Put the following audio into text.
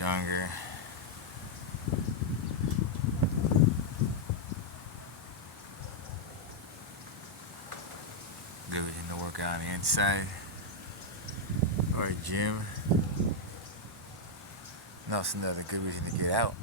stronger. Good reason to work out on the inside or a gym. And also another good reason to get out.